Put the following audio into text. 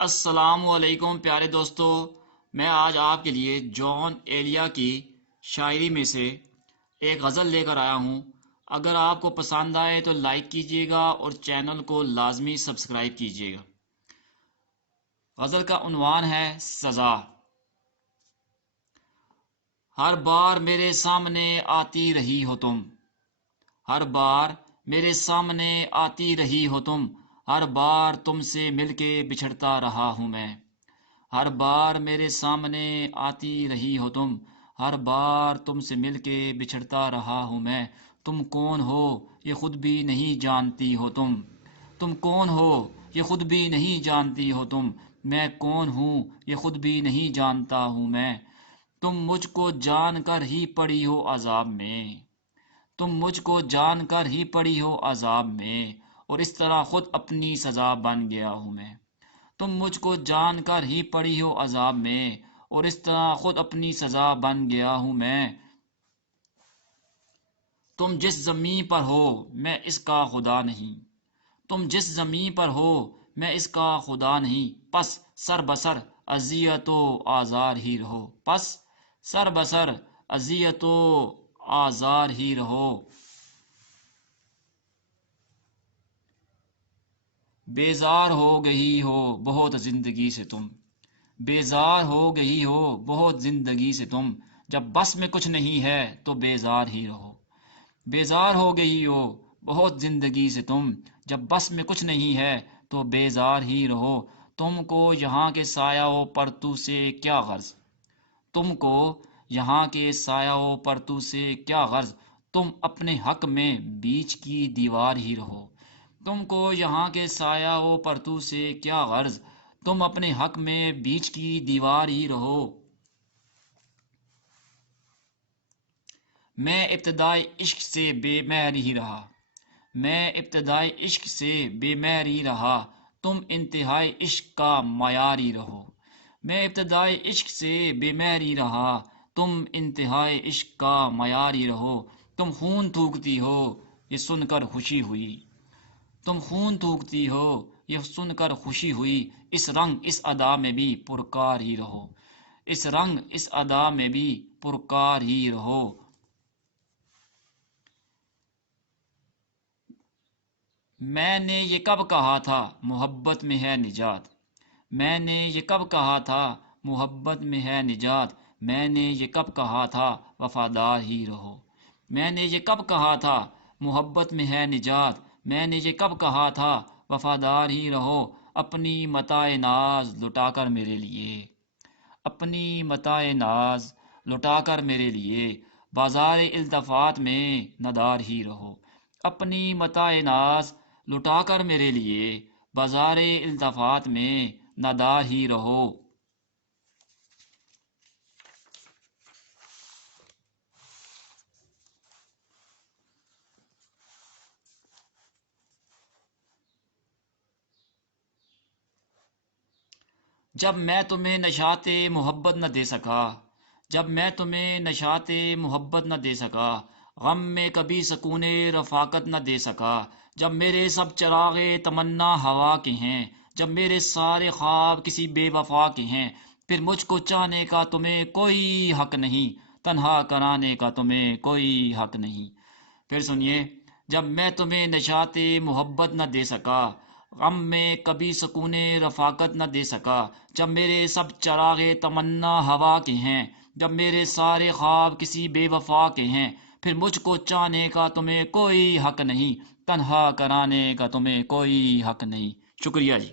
السلام علیکم پیارے دوستو، میں آج آپ کے لیے جان ایلیا کی شاعری میں سے ایک غزل لے کر آیا ہوں۔ اگر آپ کو پسند آئے تو لائک کیجیے گا اور چینل کو لازمی سبسکرائب کیجیے گا۔ غزل کا عنوان ہے سزا۔ ہر بار میرے سامنے آتی رہی ہو تم، ہر بار میرے سامنے آتی رہی ہو تم، ہر بار تم سے مل کے بچھڑتا رہا ہوں میں۔ ہر بار میرے سامنے آتی رہی ہو تم، ہر بار تم سے مل کے بچھڑتا رہا ہوں میں۔ تم کون ہو یہ خود بھی نہیں جانتی ہو تم کون ہو یہ خود بھی نہیں جانتی ہو تم، میں کون ہوں یہ خود بھی نہیں جانتا ہوں میں۔ تم مجھ کو جان کر ہی پڑی ہو عذاب میں، تم مجھ کو جان کر ہی پڑی ہو عذاب میں، اور اس طرح خود اپنی سزا بن گیا ہوں میں۔ تم مجھ کو جان کر ہی پڑی ہو عذاب میں، اور اس طرح خود اپنی سزا بن گیا ہوں میں۔ تم جس زمین پر ہو میں اس کا خدا نہیں، تم جس زمین پر ہو میں اس کا خدا نہیں، پس سر بسر اذیت و آزار ہی رہو، پس سر بسر اذیت و آزار ہی رہو۔ بیزار ہو گئی ہو بہت زندگی سے تم، بیزار ہو گئی ہو بہت زندگی سے تم، جب بس میں کچھ نہیں ہے تو بیزار ہی رہو۔ بیزار ہو گئی ہو بہت زندگی سے تم، جب بس میں کچھ نہیں ہے تو بیزار ہی رہو۔ تم کو یہاں کے سایہ و پرتو سے کیا غرض، تم کو یہاں کے سایہ و پرتو سے کیا غرض، تم اپنے حق میں بیچ کی دیوار ہی رہو۔ تم کو یہاں کے سایہ و پرتو سے کیا غرض، تم اپنے حق میں بیچ کی دیوار ہی رہو۔ میں ابتدائی عشق سے بے مہر ہی رہا، میں ابتدائی عشق سے بے مہر ہی رہا، تم انتہائی عشق کا معیار ہی رہو۔ میں ابتدائی عشق سے بے مہر ہی رہا، تم انتہائی عشق کا معیار ہی رہو۔ تم خون تھوکتی ہو یہ سن کر خوشی ہوئی، تم خون تھوکتی ہو یہ سن کر خوشی ہوئی، اس رنگ اس ادا میں بھی پرکار ہی رہو، اس رنگ اس ادا میں بھی پرکار ہی رہو۔ میں نے یہ کب کہا تھا محبت میں ہے نجات، میں نے یہ کب کہا تھا محبت میں ہے نجات، میں نے یہ کب کہا تھا وفادار ہی رہو۔ میں نے یہ کب کہا تھا محبت میں ہے نجات، میں نے یہ کب کہا تھا وفادار ہی رہو۔ اپنی متاع ناز لٹا کر میرے لیے، اپنی متاع ناز لٹا کر میرے لیے، بازار التفات میں ندار ہی رہو۔ اپنی متاع ناز لٹا کر میرے لیے، بازار التفات میں ندار ہی رہو۔ جب میں تمہیں نشاط محبت نہ دے سکا، جب میں تمہیں نشاط محبت نہ دے سکا، غم میں کبھی سکون رفاقت نہ دے سکا، جب میرے سب چراغ تمنا ہوا کے ہیں، جب میرے سارے خواب کسی بے وفا کے ہیں، پھر مجھ کو چاہنے کا تمہیں کوئی حق نہیں، تنہا کرانے کا تمہیں کوئی حق نہیں۔ پھر سنیے، جب میں تمہیں نشاط محبت نہ دے سکا، غم میں کبھی سکون رفاقت نہ دے سکا، جب میرے سب چراغ تمنا ہوا کے ہیں، جب میرے سارے خواب کسی بے وفا کے ہیں، پھر مجھ کو چاہنے کا تمہیں کوئی حق نہیں، تنہا کرانے کا تمہیں کوئی حق نہیں۔ شکریہ جی۔